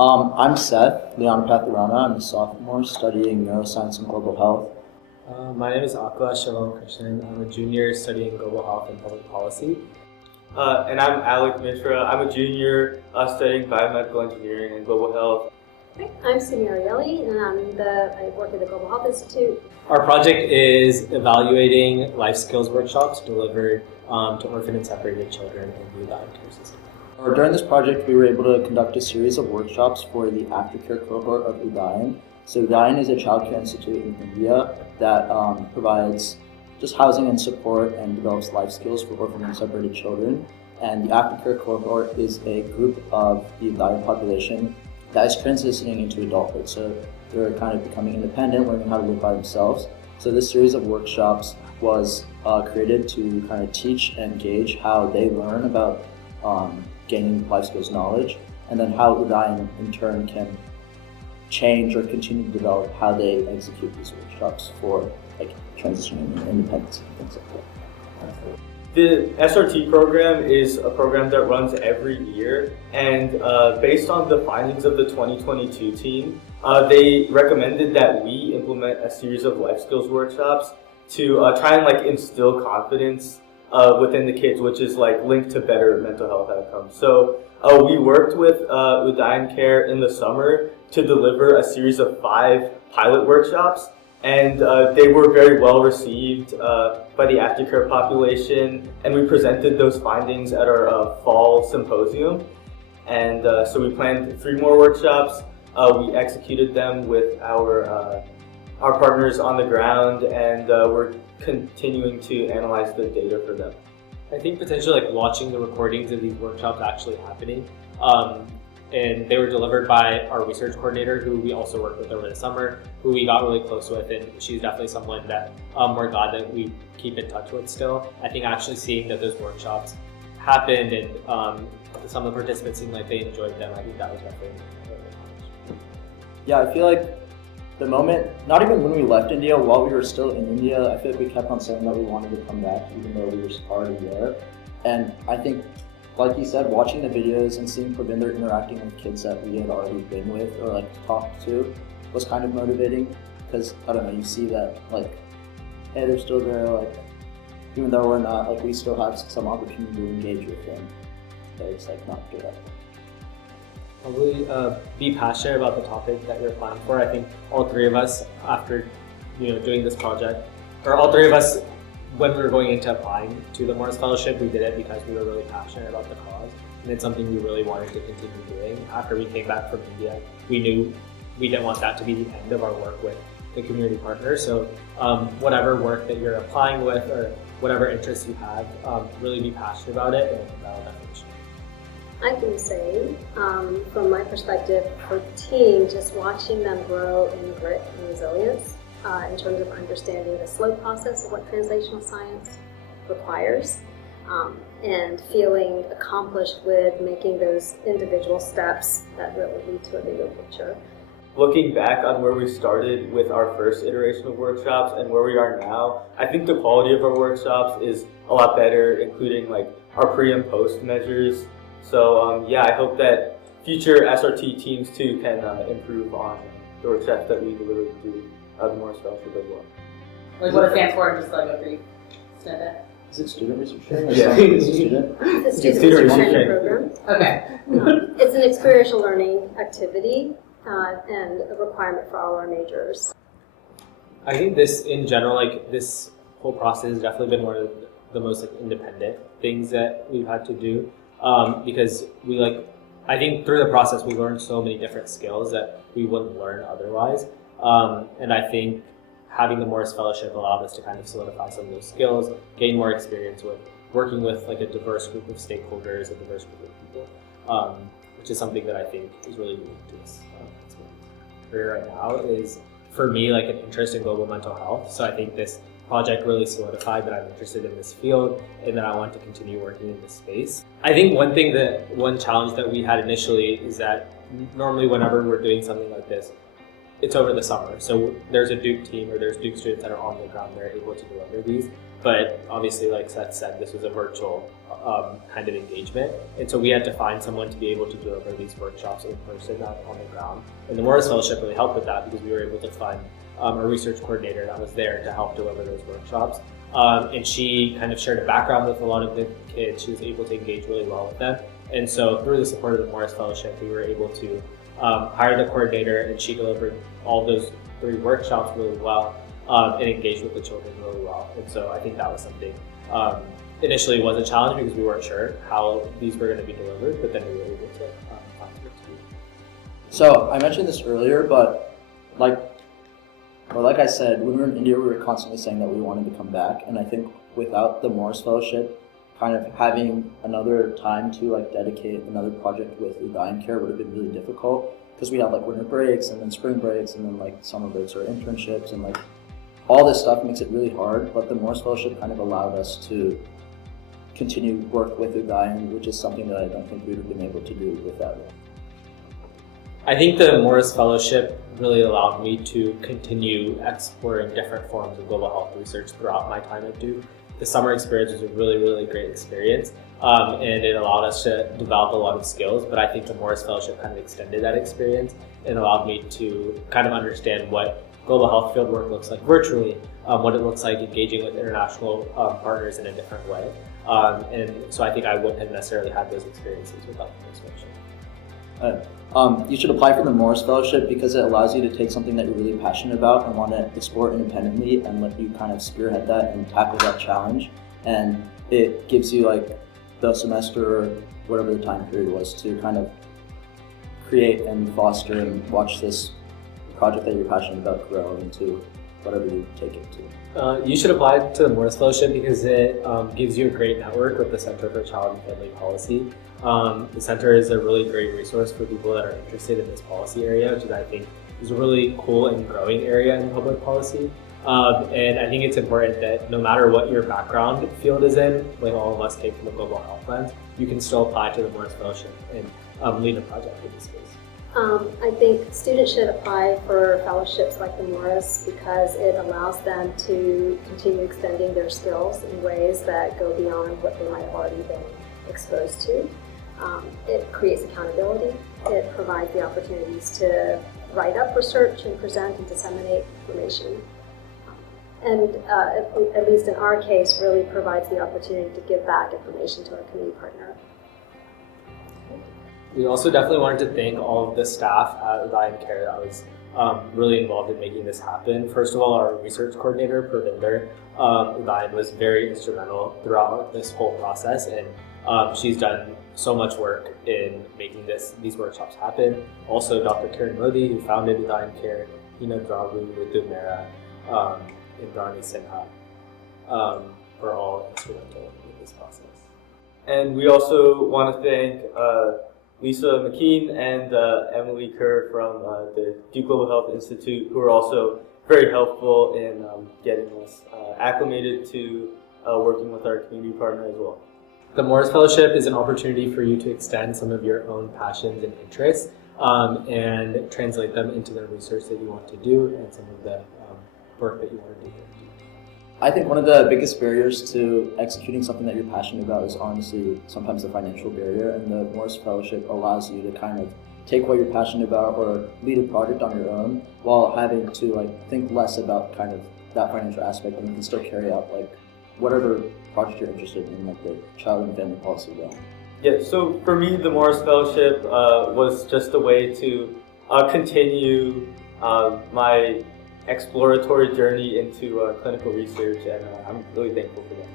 I'm Seth Liyanapathirana. I'm a sophomore studying neuroscience and global health. My name is Akhilesh Shivaramakrishnan. I'm a junior studying global health and public policy. And I'm Alek Mishra. I'm a junior studying biomedical engineering and global health. Hi, I'm Sumedha Ariely, and I work at the Global Health Institute. Our project is evaluating life skills workshops delivered to orphaned and separated children in the Udayan Care system. During this project, we were able to conduct a series of workshops for the aftercare cohort of Udayan. So Udayan is a childcare institute in India that provides just housing and support and develops life skills for orphaned and separated children. And the aftercare cohort is a group of the Udayan population that is transitioning into adulthood. So they're kind of becoming independent, learning how to live by themselves. So this series of workshops was created to kind of teach and gauge how they learn about gaining life skills knowledge, and then how Udayan in turn can change or continue to develop how they execute these workshops for like transitioning into independence and things like that. The SRT program is a program that runs every year, and based on the findings of the 2022 team, they recommended that we implement a series of life skills workshops to try and like instill confidence within the kids, which is like linked to better mental health outcomes. So we worked with Udayan Care in the summer to deliver a series of 5 pilot workshops, and they were very well received by the aftercare population, and we presented those findings at our fall symposium. And so we planned 3 more workshops. We executed them with our partners on the ground, and we're continuing to analyze the data for them. I think potentially like watching the recordings of these workshops actually happening, and they were delivered by our research coordinator, who we also worked with over the summer, who we got really close with, and she's definitely someone that we're glad that we keep in touch with still. I think actually seeing that those workshops happened and some of the participants seemed like they enjoyed them, I think that was definitely Yeah, I feel like the moment, not even when we left India, while we were still in India, I feel like we kept on saying that we wanted to come back even though we were already there. And I think, like you said, watching the videos and seeing Pravinder interacting with kids that we had already been with or like talked to was kind of motivating, because I don't know, you see that like, hey, they're still there, like even though we're not, like we still have some opportunity to engage with them. So it's like not good at all. Probably be passionate about the topic that you're applying for. I think all 3 of us, after doing this project, or all 3 of us, when we were going into applying to the Morris Fellowship, we did it because we were really passionate about the cause, and it's something we really wanted to continue doing. After we came back from India, we knew we didn't want that to be the end of our work with the community partners. So whatever work that you're applying with or whatever interests you have, really be passionate about it, and that'll definitely change. I can say, from my perspective, for teams, just watching them grow in grit and resilience in terms of understanding the slow process of what translational science requires, and feeling accomplished with making those individual steps that really lead to a bigger picture. Looking back on where we started with our first iteration of workshops and where we are now, I think the quality of our workshops is a lot better, including like our pre and post measures. So yeah, I hope that future SRT teams too can improve on the workshops that we delivered through the Morris Fellowship as well. Like what it stands for, just like a brief snippet. Is it student research training? Yeah. It's a student? It's a student research training program. Okay. It's an experiential learning activity and a requirement for all our majors. I think this, in general, like this whole process has definitely been one of the most like independent things that we've had to do, because I think through the process we learned so many different skills that we wouldn't learn otherwise, and I think having the Morris Fellowship allowed us to kind of solidify some of those skills, gain more experience with working with like a diverse group of stakeholders, a diverse group of people, which is something that I think is really unique to this career right now. Is for me like an interest in global mental health. So I think this project really solidified that I'm interested in this field and that I want to continue working in this space. I think one challenge that we had initially is that normally whenever we're doing something like this, it's over the summer. So there's a Duke team, or there's Duke students that are on the ground. They're able to deliver these. But obviously, like Seth said, this was a virtual kind of engagement. And so we had to find someone to be able to deliver these workshops in person, not on the ground. And the Morris Fellowship really helped with that because we were able to find a research coordinator that was there to help deliver those workshops. And she kind of shared a background with a lot of the kids. She was able to engage really well with them. And so through the support of the Morris Fellowship, we were able to hire the coordinator, and she delivered all those 3 workshops really well and engaged with the children really well. And so I think that was something initially it was a challenge because we weren't sure how these were going to be delivered, but then we were able to find it to. So I mentioned this earlier, but like I said, when we were in India, we were constantly saying that we wanted to come back, and I think without the Morris Fellowship, kind of having another time to like dedicate another project with Udayan Care would have been really difficult because we have like winter breaks and then spring breaks and then like summer breaks or internships, and like all this stuff makes it really hard. But the Morris Fellowship kind of allowed us to continue work with Udayan, which is something that I don't think we would have been able to do without it. I think the Morris Fellowship really allowed me to continue exploring different forms of global health research throughout my time at Duke. The summer experience was a really, really great experience, and it allowed us to develop a lot of skills, but I think the Morris Fellowship kind of extended that experience and allowed me to kind of understand what global health field work looks like virtually, what it looks like engaging with international partners in a different way. And so I think I wouldn't have necessarily had those experiences without the Morris Fellowship. You should apply for the Morris Fellowship because it allows you to take something that you're really passionate about and want to explore independently and let you kind of spearhead that and tackle that challenge. And it gives you like the semester or whatever the time period was to kind of create and foster and watch this project that you're passionate about grow into whatever you take it to. You should apply to the Morris Fellowship because it gives you a great network with the Center for Child and Family Policy. The center is a really great resource for people that are interested in this policy area, which I think is a really cool and growing area in public policy. And I think it's important that no matter what your background field is in, like all of us came from a global health lens, you can still apply to the Morris Fellowship and lead a project in this space. I think students should apply for fellowships like the Morris because it allows them to continue extending their skills in ways that go beyond what they might have already been exposed to. It creates accountability. It provides the opportunities to write up research and present and disseminate information. And at least in our case, really provides the opportunity to give back information to our community partner. We also definitely wanted to thank all of the staff at Udayan Care that was really involved in making this happen. First of all, our research coordinator, Pravinder, Udayan was very instrumental throughout this whole process, and she's done so much work in making these workshops happen. Also, Dr. Kiran Modi, who founded Udayan Care, Hina Dravu, Ritu Mehra, and Dharani Sinha, were all instrumental in this process. And we also want to thank Lisa McKean and Emily Kerr from the Duke Global Health Institute, who are also very helpful in getting us acclimated to working with our community partner as well. The Morris Fellowship is an opportunity for you to extend some of your own passions and interests and translate them into the research that you want to do and some of the work that you want to do. I think one of the biggest barriers to executing something that you're passionate about is honestly sometimes the financial barrier, and the Morris Fellowship allows you to kind of take what you're passionate about or lead a project on your own while having to think less about kind of that financial aspect, and you can still carry out whatever project you're interested in, like the child and family policy realm. Yeah, so for me, the Morris Fellowship was just a way to continue my exploratory journey into clinical research, and I'm really thankful for that.